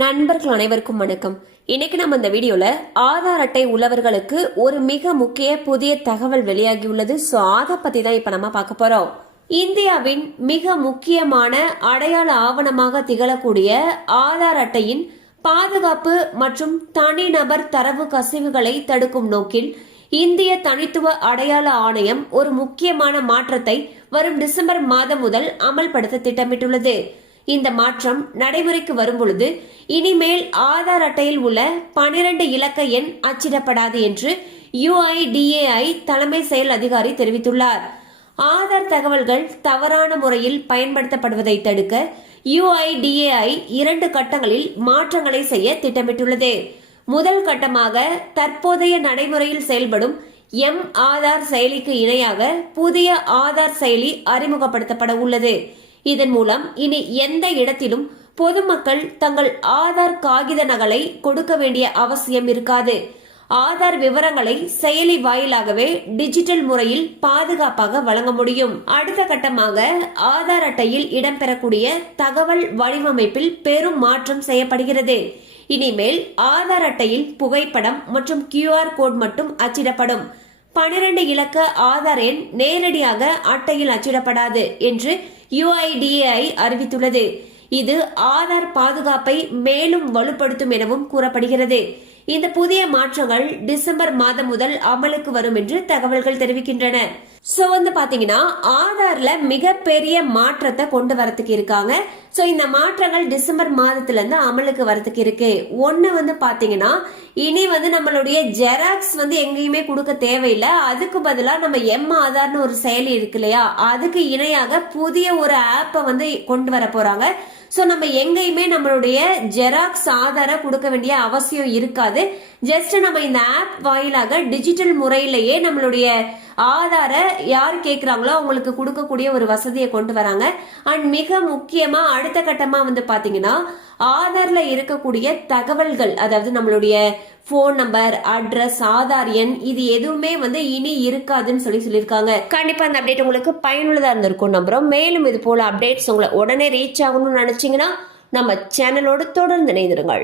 நண்பர்கள் அனைவருக்கும் வணக்கம். இன்னைக்கு நம்ம இந்த வீடியோல ஆதார் அட்டை உள்ளவர்களுக்கு ஒரு மிக முக்கிய புதிய தகவல் வெளியாகியுள்ளது. ஸோ அதை பத்தி தான் இப்ப நம்ம பார்க்க போறோம். இந்தியாவின் மிக முக்கியமான அடையாள ஆவணமாக திகழக்கூடிய ஆதார் அட்டையின் பாதுகாப்பு மற்றும் தனிநபர் தரவு கசிவுகளை தடுக்கும் நோக்கில் இந்திய தனித்துவ அடையாள ஆணையம் ஒரு முக்கியமான மாற்றத்தை வரும் டிசம்பர் மாதம் முதல் அமல்படுத்த திட்டமிட்டுள்ளது. இந்த மாற்றம் நடைமுறைக்கு வரும்பொழுது இனிமேல் ஆதார் அட்டையில் உள்ள பனிரெண்டு இலக்க எண் அச்சிடப்படாது என்று யுஐடிஏஐ தலைமை செயல் அதிகாரி தெரிவித்துள்ளார். ஆதார் தகவல்கள் தவறான முறையில் பயன்படுத்தப்படுவதை தடுக்க யுஐடிஏஐ இரண்டு கட்டங்களில் மாற்றங்களை செய்ய திட்டமிட்டுள்ளது. முதல் கட்டமாக தற்போதைய நடைமுறையில் செயல்படும் எம் ஆதார் செயலிக்கு இணையாக புதிய ஆதார் செயலி அறிமுகப்படுத்தப்பட உள்ளது. இதன் மூலம் இனி எந்த இடத்திலும் பொதுமக்கள் தங்கள் ஆதார் காகித நகலை கொடுக்க வேண்டிய அவசியம் இருக்காது. ஆதார் விவரங்களை செயலி வாயிலாகவே டிஜிட்டல் முறையில் பாதுகாப்பாக வழங்க முடியும். அடுத்த கட்டமாக ஆதார் அட்டையில் இடம்பெறக்கூடிய தகவல் வடிவமைப்பில் பெரும் மாற்றம் செய்யப்படுகிறது. இனிமேல் ஆதார் அட்டையில் புகைப்படம் மற்றும் கியூஆர் கோட் மட்டும் அச்சிடப்படும். பனிரெண்டு இலக்க ஆதார் எண் நேரடியாக அட்டையில் அச்சிடப்படாது என்று யுஐடிஏஐ அறிவித்துள்ளது. இது ஆதார் பாதுகாப்பை மேலும் வலுப்படுத்தும் எனவும் கூறப்படுகிறது. இந்த புதிய மாற்றங்கள் டிசம்பர் மாதம் முதல் அமலுக்கு வரும் என்று தகவல்கள் தெரிவிக்கின்றன. சோ வந்து பாத்தீங்கன்னா ஆதார்ல மிகப்பெரிய மாற்றத்தை கொண்டு வரதுக்கு இருக்காங்க. சோ இந்த மாற்றங்கள் டிசம்பர் மாதத்துல இருந்து அமலுக்கு வரதுக்கு இருக்கு. ஒண்ணு வந்து பாத்தீங்கன்னா இனி வந்து நம்மளுடைய ஜெராக்ஸ் வந்து எங்கேயுமே கொடுக்க தேவையில்லை. அதுக்கு பதிலா நம்ம எம் ஆதார்னு ஒரு செயலி இருக்கு இல்லையா? அதுக்கு இணையாக புதிய ஒரு ஆப்பை வந்து கொண்டு வர போறாங்க. ஸோ நம்ம எங்கேயுமே நம்மளுடைய ஜெராக்ஸ் ஆதார கொடுக்க வேண்டிய அவசியம் இருக்காது. ஜஸ்ட் நம்ம இந்த ஆப் வாயிலாக டிஜிட்டல் முறையிலேயே நம்மளுடைய ஆதார யார் கேட்குறாங்களோ அவங்களுக்கு கொடுக்கக்கூடிய ஒரு வசதியை கொண்டு வராங்க. அண்ட் மிக முக்கியமாக அடுத்த கட்டமாக வந்து பார்த்தீங்கன்னா ஆதாரில் இருக்கக்கூடிய தகவல்கள் அதாவது நம்மளுடைய ஃபோன் நம்பர் அட்ரஸ் ஆதார் எண் இது எதுவுமே வந்து இனி இருக்காதுன்னு சொல்லி சொல்லியிருக்காங்க. கண்டிப்பா அந்த அப்டேட் உங்களுக்கு பயனுள்ளதாக இருந்திருக்கும் நம்புறோம். மேலும் இது போல அப்டேட்ஸ் உங்களை உடனே ரீச் ஆகணும்னு நினச்சிங்கன்னா நம்ம சேனலோடு தொடர்ந்து இணைந்திருங்கள்.